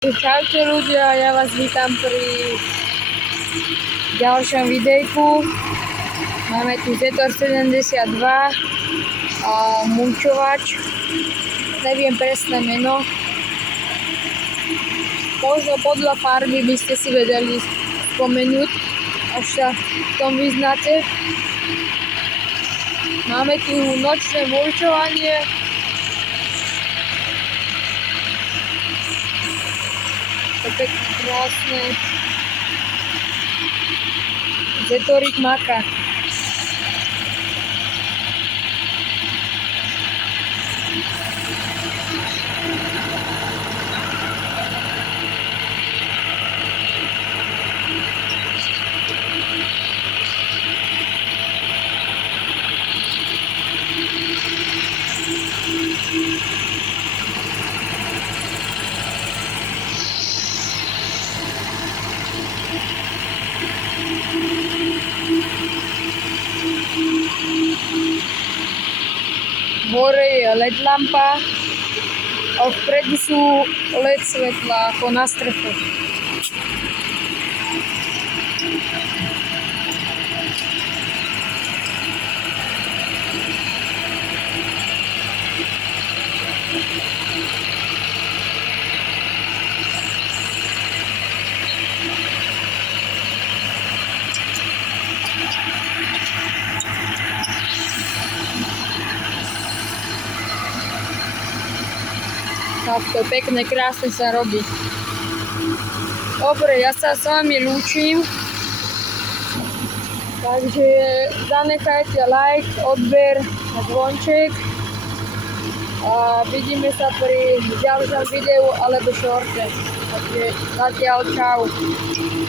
Čaute ľudia, ja vás vítam pri ďalšom videjku. Máme tu Zetor 72 a mulčovač, neviem presné meno. Možno podľa farby by ste si vedeli spomenúť, až sa v tom vyznáte. Máme tu nočné mulčovanie. To je pekne krásne. Zetorik maka. Hore je LED lampa a vpredu sú LED svetla ako na streche. Takto pekne, krásne sa robí. Dobre, ja sa s vami lúčim. Takže zanechajte like, odber a zvonček. A vidíme sa pri ďalšom videu alebo šorte. Takže zatiaľ čau.